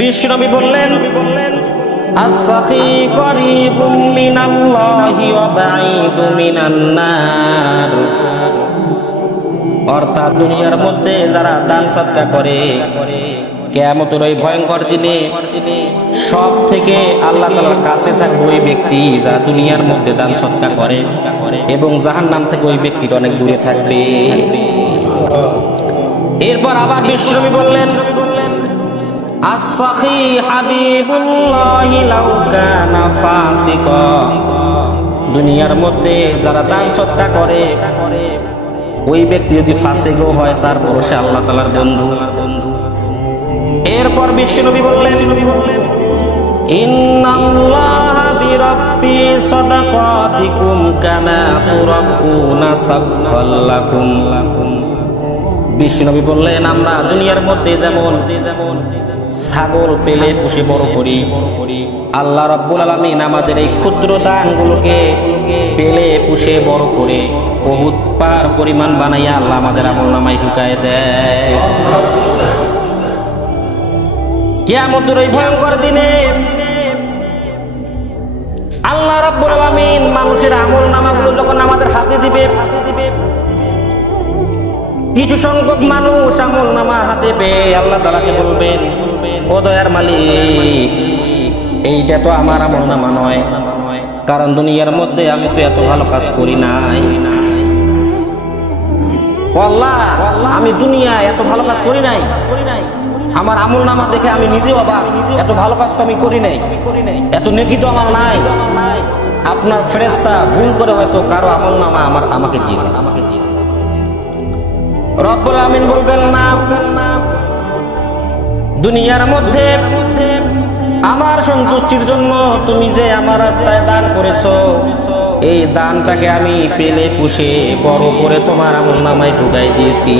বিশ্বনবী বললেন, আস-সাখী করিবুম মিনাল্লাহি ওয়া বাঈদুম মিনান নার। অর্থাৎ দুনিয়ার মধ্যে যারা দান সদকা করে, কিয়ামতের ওই ভয়ঙ্কর দিনে সব থেকে আল্লাহ তাআলার কাছে থাকবে ওই ব্যক্তি যারা দুনিয়ার মধ্যে দান সদকা করে, এবং জাহান্নাম থেকে ওই ব্যক্তিটা অনেক দূরে থাকবে। এরপর আবার বিশ্বনবী বললেন, আস-সাখী হাবিবুল্লাহি লাউ কানা ফাসিকা। দুনিয়ার মধ্যে যারা দান সদকা করে, ওই ব্যক্তি যদি ফাসিকও হয় তারপরও সে আল্লাহ তাআলার বন্ধু। এরপর বিশ্বনবী বললেন, ইন্নাল্লাহা বিরাব্বি সাদাকাতিকুম কামা তুরাব্বুনা সাক্খাল্লাকুম। বিশ্বনবী বললেন, আমরা দুনিয়ার মধ্যে যেমন ছাগল পেলে পুষে বড় করি, আল্লাহ রাব্বুল আলামিন আমাদের এই ক্ষুদ্র দানগুলোকে পেলে পুষে বড় করে বহুত পার পরিমাণ বানাইয়া আল্লাহ আমাদের আমলনামায় ঢুকায় দেয়। কিয়ামতের এই ভয়ঙ্কর দিনে আল্লাহ রাব্বুল আলামিন মানুষের আমলনামাগুলো যখন আমাদের হাতে দিবে, কিছু সংখ্যক মানুষ আমলনামা হাতে পেয়ে আল্লাহ তাআলাকে বলবেন, ও দয়ার মালিক, এইটা তো আমার আমলনামা নয়, কারণ দুনিয়ার মধ্যে আমি তো এত ভালো কাজ করি নাই। আল্লাহ, আমি দুনিয়ায় এত ভালো কাজ করি নাই, আমার আমলনামা দেখে আমি নিজেও অবাক, এত ভালো কাজ তো আমি করি নাই, এত নেকি তো আমার নাই। আপনার ফেরেশতা ভুল করে হয়তো কারো আমলনামা আমাকে দিয়ে দেন। রব্বুল আমিন বলবেন, না, দুনিয়ার মধ্যে আমার সন্তুষ্টির জন্য তুমি যে আমার রাস্তায় দান করেছো, এই দানটাকে আমি পেলে পুষে বড় করে তোমার আমলনামায় ঢুকাই দিয়েছি।